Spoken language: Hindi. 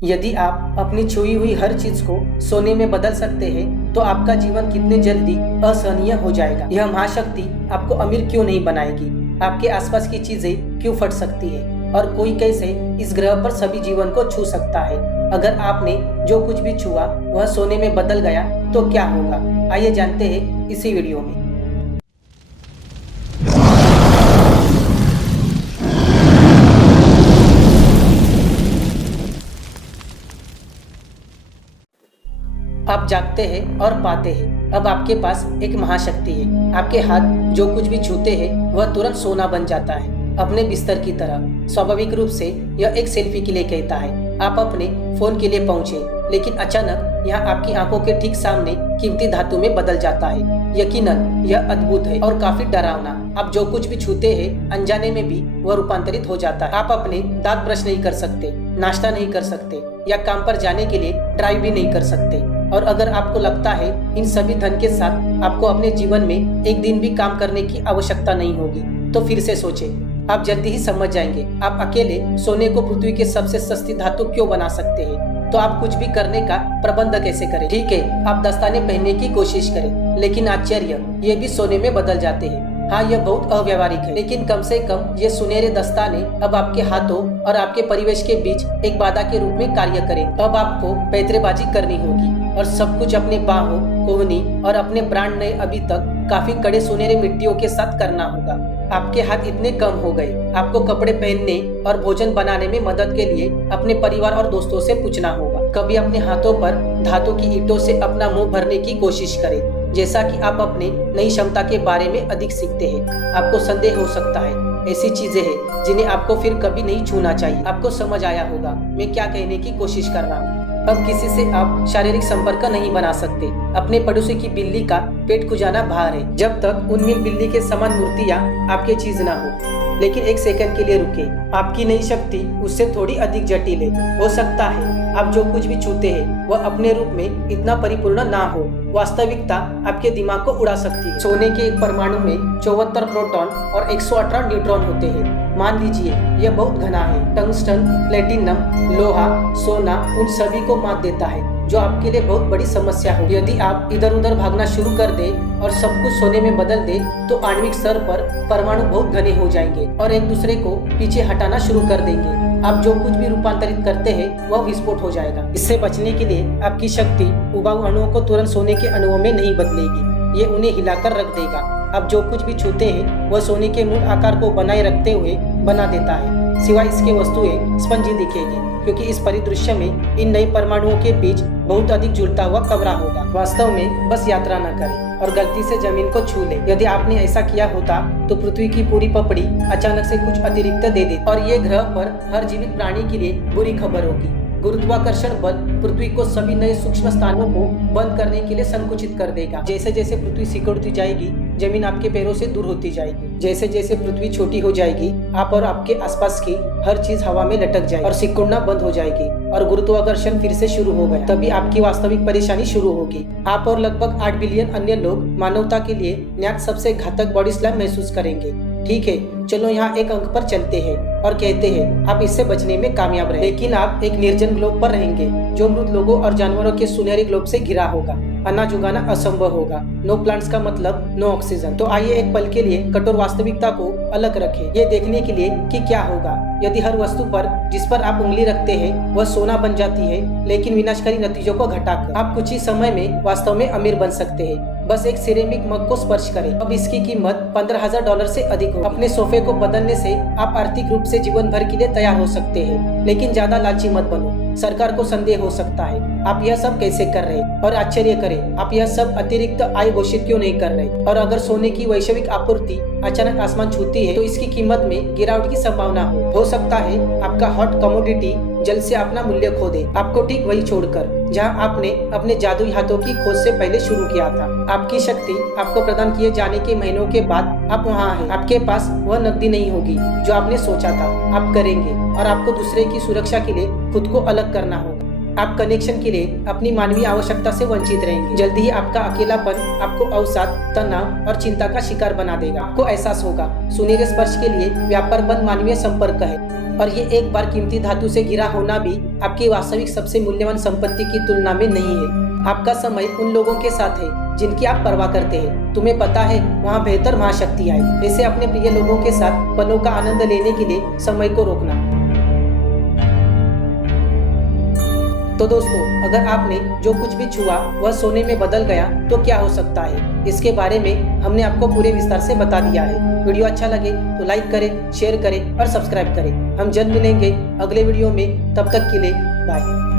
यदि आप अपनी छुई हुई हर चीज को सोने में बदल सकते हैं तो आपका जीवन कितने जल्दी असहनीय हो जाएगा। यह महाशक्ति आपको अमीर क्यों नहीं बनाएगी? आपके आसपास की चीजें क्यों फट सकती है और कोई कैसे इस ग्रह पर सभी जीवन को छू सकता है? अगर आपने जो कुछ भी छुआ वह सोने में बदल गया तो क्या होगा? आइए जानते हैं इसी वीडियो में। आप जागते हैं और पाते हैं अब आपके पास एक महाशक्ति है। आपके हाथ जो कुछ भी छूते हैं वह तुरंत सोना बन जाता है, अपने बिस्तर की तरह। स्वाभाविक रूप से यह एक सेल्फी के लिए कहता है। आप अपने फोन के लिए पहुंचे, लेकिन अचानक यह आपकी आंखों के ठीक सामने कीमती धातु में बदल जाता है। यकीनन यह अद्भुत है और काफी डरावना। आप जो कुछ भी छूते हैं अनजाने में भी वह रूपांतरित हो जाता है। आप अपने दांत ब्रश नहीं कर सकते, नाश्ता नहीं कर सकते या काम पर जाने के लिए ड्राइव भी नहीं कर सकते। और अगर आपको लगता है इन सभी धन के साथ आपको अपने जीवन में एक दिन भी काम करने की आवश्यकता नहीं होगी, तो फिर से सोचें। आप जल्दी ही समझ जाएंगे आप अकेले सोने को पृथ्वी के सबसे सस्ती धातु क्यों बना सकते हैं। तो आप कुछ भी करने का प्रबंध कैसे करें? ठीक है, आप दस्ताने पहनने की कोशिश करें, लेकिन आश्चर्य, ये भी सोने में बदल जाते हैं। हाँ, यह बहुत अव्यवहारिक है, लेकिन कम से कम ये सुनहरे दस्ताने अब आपके हाथों और आपके परिवेश के बीच एक बाधा के रूप में कार्य करें। अब आपको पैतरेबाजी करनी होगी और सब कुछ अपने बाहों, कोहनी और अपने ब्रांड नए अभी तक काफी कड़े सुनहरे मिट्टियों के साथ करना होगा। आपके हाथ इतने कम हो गए, आपको कपड़े पहनने और भोजन बनाने में मदद के लिए अपने परिवार और दोस्तों से पूछना होगा। कभी अपने हाथों पर धातु की ईंटों से अपना मुंह भरने की कोशिश करें, जैसा कि आप अपने नई क्षमता के बारे में अधिक सीखते हैं। आपको संदेह हो सकता है, ऐसी चीजें हैं जिन्हें आपको फिर कभी नहीं छूना चाहिए। आपको समझ आया होगा मैं क्या कहने की कोशिश कर रहा हूँ। अब किसी से आप शारीरिक संपर्क नहीं बना सकते। अपने पड़ोसी की बिल्ली का पेट खुजाना भार है, जब तक उनमें बिल्ली के समान मूर्तियाँ आपके चीज ना हो। लेकिन एक सेकंड के लिए रुके, आपकी नई शक्ति उससे थोड़ी अधिक जटिल है। हो सकता है आप जो कुछ भी छूते हैं वह अपने रूप में इतना परिपूर्ण ना हो। वास्तविकता आपके दिमाग को उड़ा सकती है। सोने के एक परमाणु में 74 प्रोटॉन और 118 न्यूट्रॉन होते हैं। मान लीजिए यह बहुत घना है। टंगस्टन, प्लेटिनम, लोहा, सोना उन सभी को मात देता है, जो आपके लिए बहुत बड़ी समस्या हो। यदि आप इधर उधर भागना शुरू कर दे और सब कुछ सोने में बदल दे तो आणविक स्तर पर परमाणु बहुत घने हो जाएंगे और एक दूसरे को पीछे हटाना शुरू कर देंगे। आप जो कुछ भी रूपांतरित करते हैं वह विस्फोट हो जाएगा। इससे बचने के लिए आपकी शक्ति उबाऊ अणुओं को तुरंत सोने के अणुओं में नहीं बदलेगी, ये उन्हें हिलाकर रख देगा। आप जो कुछ भी छूते हैं वह सोने के मूल आकार को बनाए रखते हुए बना देता है। सिवाय इसके वस्तुएं स्पंजी दिखेगी, क्योंकि इस परिदृश्य में इन नई परमाणुओं के बीच बहुत अधिक जुड़ता हुआ कमरा होगा। वास्तव में बस यात्रा न करें और गलती से जमीन को छू ले। यदि आपने ऐसा किया होता तो पृथ्वी की पूरी पपड़ी अचानक से कुछ अतिरिक्त दे देती और ये ग्रह पर हर जीवित प्राणी के लिए बुरी खबर होगी। गुरुत्वाकर्षण बल पृथ्वी को सभी नए सूक्ष्म स्थानों को बंद करने के लिए संकुचित कर देगा। जैसे जैसे पृथ्वी सिकुड़ती जाएगी, जमीन आपके पैरों से दूर होती जाएगी। जैसे जैसे पृथ्वी छोटी हो जाएगी, आप और आपके आसपास की हर चीज हवा में लटक जाएगी और सिकुड़ना बंद हो जाएगी और गुरुत्वाकर्षण फिर से शुरू हो गया। तभी आपकी वास्तविक परेशानी शुरू होगी। आप और लगभग 8 बिलियन अन्य लोग मानवता के लिए ज्ञात सबसे घातक बॉडी स्लैम महसूस करेंगे। ठीक है, चलो यहाँ एक अंक पर चलते हैं और कहते हैं आप इससे बचने में कामयाब रहे। लेकिन आप एक निर्जन ग्लोब पर रहेंगे जो मृत लोगों और जानवरों के सुनहरे ग्लोब से घिरा होगा। अनाज उगाना असंभव होगा। नो प्लांट्स का मतलब नो ऑक्सीजन। तो आइए एक पल के लिए कठोर वास्तविकता को अलग रखें, ये देखने के लिए कि क्या होगा यदि हर वस्तु पर जिस पर आप उंगली रखते हैं वह सोना बन जाती है, लेकिन विनाशकारी नतीजों को घटाकर। आप कुछ ही समय में वास्तव में अमीर बन सकते हैं। बस एक सिरेमिक मग को स्पर्श करें। अब इसकी कीमत $15,000 से अधिक हो। अपने सोफे को बदलने से आप आर्थिक रूप से जीवन भर के लिए तैयार हो सकते हैं, लेकिन ज्यादा लालची मत बनो। सरकार को संदेह हो सकता है आप यह सब कैसे कर रहे हैं और आश्चर्य करें आप यह सब अतिरिक्त आय घोषित क्यों नहीं कर रहे। और अगर सोने की वैश्विक आपूर्ति अचानक आसमान छूती है तो इसकी कीमत में गिरावट की संभावना हो सकता है आपका हॉट कमोडिटी जल्द से अपना मूल्य खो दे। आपको ठीक वही छोड़कर जहां आपने अपने जादुई हाथों की खोज से पहले शुरू किया था। आपकी शक्ति आपको प्रदान किए जाने के महीनों के बाद आप वहां हैं। आपके पास वह नकदी नहीं होगी जो आपने सोचा था आप करेंगे और आपको दूसरे की सुरक्षा के लिए खुद को अलग करना होगा। आप कनेक्शन के लिए अपनी मानवीय आवश्यकता से वंचित रहेंगे। जल्दी ही आपका अकेलापन आपको अवसाद, तनाव और चिंता का शिकार बना देगा। आपको एहसास होगा सुनहरे स्पर्श के लिए व्यापार बंद मानवीय संपर्क है। और ये एक बार कीमती धातु से घिरा होना भी आपकी वास्तविक सबसे मूल्यवान संपत्ति की तुलना में नहीं है। आपका समय उन लोगों के साथ है जिनकी आप परवाह करते हैं। तुम्हें पता है वहाँ बेहतर महाशक्ति आए। ऐसे अपने प्रिय लोगों के साथ पलों का आनंद लेने के लिए समय को रोकना। तो दोस्तों, अगर आपने जो कुछ भी छुआ वह सोने में बदल गया तो क्या हो सकता है, इसके बारे में हमने आपको पूरे विस्तार से बता दिया है। वीडियो अच्छा लगे तो लाइक करें, शेयर करें और सब्सक्राइब करें। हम जल्द मिलेंगे अगले वीडियो में। तब तक के लिए बाय।